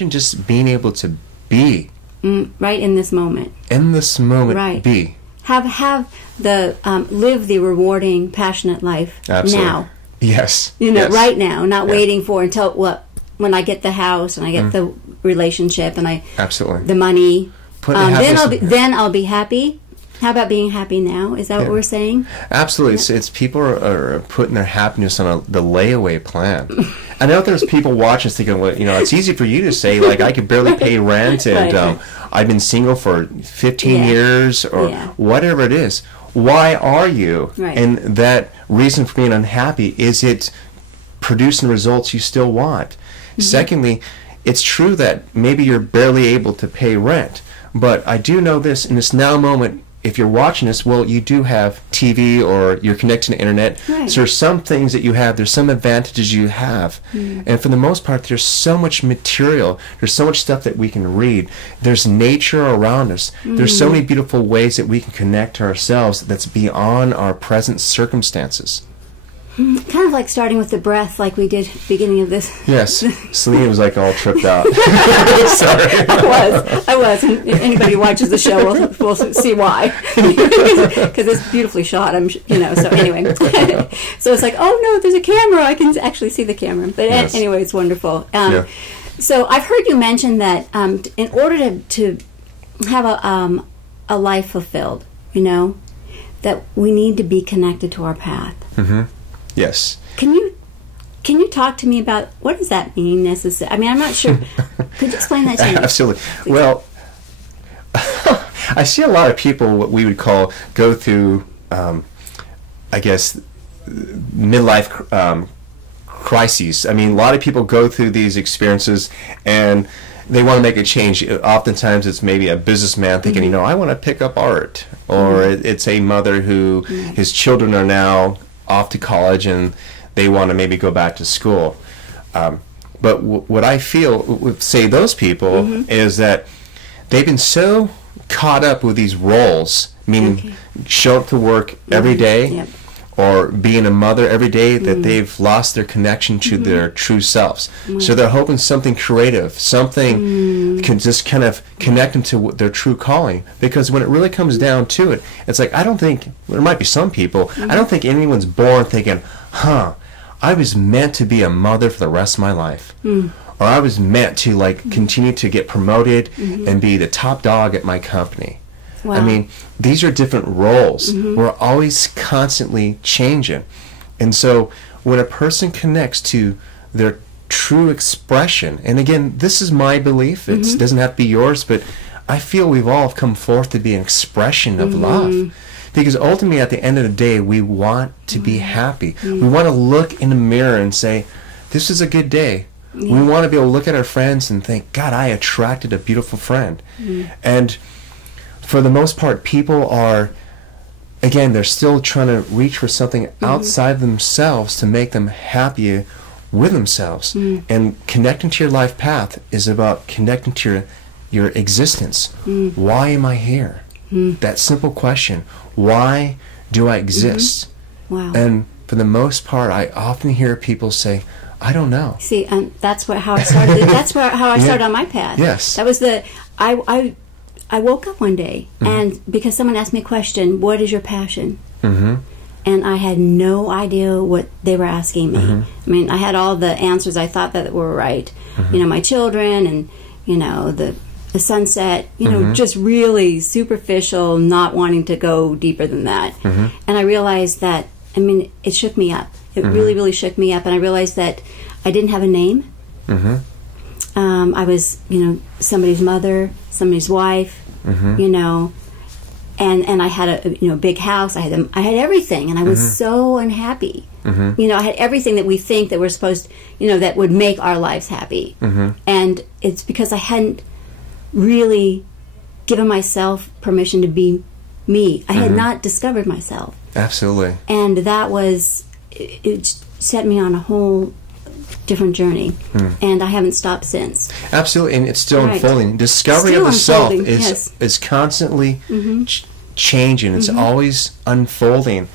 imagine just being able to be. Right in this moment. In this moment, right. Be. Have the live the rewarding, passionate life. Absolutely. Now. Yes. You know, yes. right now, not waiting for until when I get the house and I get the relationship and absolutely the money. Then I'll be happy. How about being happy now? Is that what we're saying? Absolutely. It's people are putting their happiness on the layaway plan. I know there's people watching us thinking, well, you know, it's easy for you to say, like, I could barely pay rent and I've been single for 15 years or whatever it is. Why are you? Right. And that reason for being unhappy, is it producing results you still want? Secondly, it's true that maybe you're barely able to pay rent, but I do know this in this now moment. If you're watching this, well, you do have TV or you're connected to the internet. Right. So there's some things that you have. There's some advantages you have. And for the most part, there's so much material. There's so much stuff that we can read. There's nature around us. There's so many beautiful ways that we can connect to ourselves that's beyond our present circumstances. Kind of like starting with the breath, like we did at the beginning of this. Yes, Selena was like all tripped out. Sorry. I was. And anybody who watches the show will see why, because it's beautifully shot. So anyway, so it's like, oh no, there's a camera. I can actually see the camera. But anyway, it's wonderful. So I've heard you mention that in order to have a life fulfilled, you know, that we need to be connected to our path. Yes. Can you talk to me about what does that mean necessarily? I mean, I'm not sure. Could you explain that to me? Absolutely. Well, I see a lot of people what we would call go through, I guess, midlife crises. I mean, a lot of people go through these experiences and they want to make a change. Oftentimes it's maybe a businessman thinking, you know, I want to pick up art. Or it's a mother who his children are now off to college and they want to maybe go back to school. But what I feel with, say, those people is that they've been so caught up with these roles, meaning show up to work every day or being a mother every day, that they've lost their connection to their true selves. So they're hoping something creative, something can just kind of connect them to their true calling. Because when it really comes down to it, it's like, I don't think, there might be some people, I don't think anyone's born thinking, I was meant to be a mother for the rest of my life. Or I was meant to continue to get promoted and be the top dog at my company. Wow. I mean, these are different roles. We're always constantly changing. And so when a person connects to their true expression, and again, this is my belief, it doesn't have to be yours, but I feel we've all come forth to be an expression of love. Because ultimately, at the end of the day, we want to be happy. We want to look in the mirror and say, this is a good day. We want to be able to look at our friends and think, God, I attracted a beautiful friend. And for the most part, people are, again, they're still trying to reach for something outside themselves to make them happy with themselves. And connecting to your life path is about connecting to your existence. Why am I here? That simple question. Why do I exist? Wow. And for the most part, I often hear people say, I don't know. See, and that's how I started. That's how I started on my path. Yes. That was I woke up one day, and because someone asked me a question, what is your passion? And I had no idea what they were asking me. I mean, I had all the answers I thought that were right. You know, my children and, you know, the sunset, you know, just really superficial, not wanting to go deeper than that. And I realized that, I mean, it shook me up. It really, really shook me up. And I realized that I didn't have a name. I was, you know, somebody's mother, somebody's wife, you know, and I had a big house. I had everything, and I was so unhappy. You know, I had everything that we think that we're supposed, you know, that would make our lives happy. And it's because I hadn't really given myself permission to be me. I had not discovered myself. Absolutely. And that was, it set me on a whole different journey, and I haven't stopped since. Absolutely, and it's still unfolding. Discovery of the self is constantly changing. It's always unfolding,